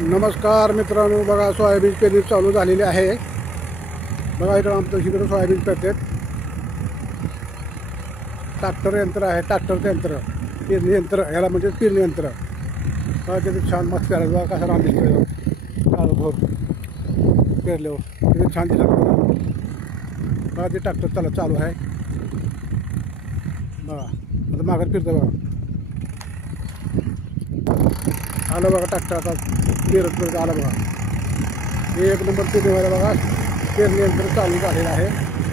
नमस्कार मित्रांनो, बघा सोयाबीन पेरणी चालू झालेली आहे। बघा इकडं आमचं इकडं सोयाबीन पेरतात। ट्रॅक्टर यंत्र आहे, ट्रॅक्टर यंत्र, पेरणी यंत्र, ह्याला म्हणजे पेरणी यंत्र। बघा किती छान मस्त करायचं, बघा कसा रान दिसतोय काळं भोर पेरल्यावर किती छान दिसत। बघा ते ट्रॅक्टर चालू आहे। बघा आता मागं फिरतं, बघा आलं बघा ट्रॅक्टर आता पेरत आलं बघा। हे एक नंबर पेरणी व्हायला बघा। पेरणी यंत्र चालू झालेलं आहे,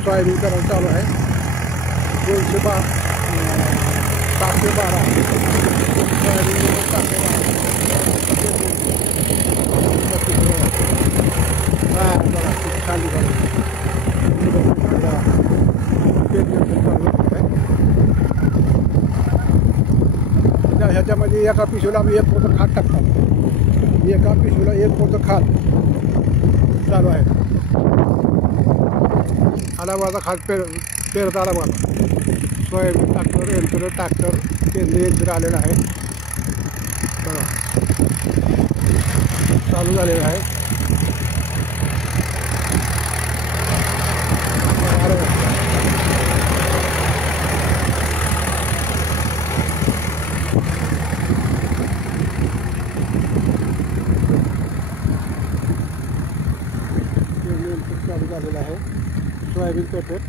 सोयाबीन करायला चालू आहे। 712 सोयाबीन 712 बघा किती छान दिसतं। पेरणी यंत्र चालू आहे। ह्याच्यामध्ये एका पिशवीला आम्ही 1 पोतं खात टाकतो। एका पिशवीला 1 पोतं खात चालू आहे। आला बघा खात पेरत आला बघा। सोयाबीन ट्रॅक्टर पेरणी यंत्र आलेलं आहे बघा, चालू झालेलं आहे। चालू झालेलं आहे सोयाबीन पेरतात।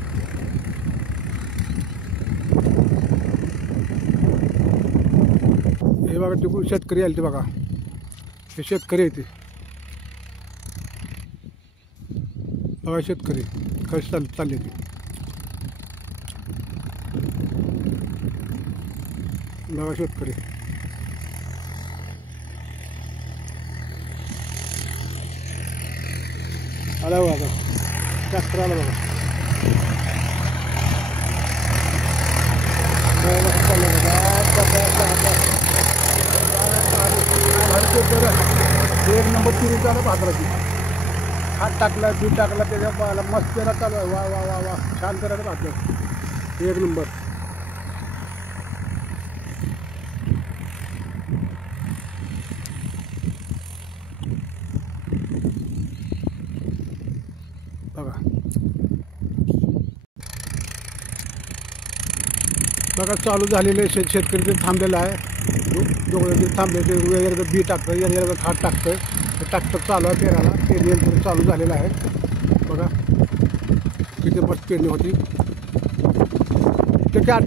हे बघा तिकडून शेतकरी आले ते बघा, हे शेतकरी आहे ते बघा। शेतकरी कसे चालले ते बघा। शेतकरी आला बघा, ट्रॅक्टर आला बघा। एक नंबर पेरणी चालू भाकराची। हात टाकला, बी टाकला, त्याच्या पाला मस्त पेरा चालू आहे। वा वा वा वा, छान करायला भाकर एक नंबर। बघा बघा चालू झालेले शेतकरी ते थांबलेलं आहे। दोघं थांबले, ते वेगळं बी टाकतं, वेगळं खात टाकतं। ट्रॅक्टर चालू आहे पेरायला, पेरणी यंत्र चालू झालेलं आहे बघा। किती मस्त पेरणी होती ते काय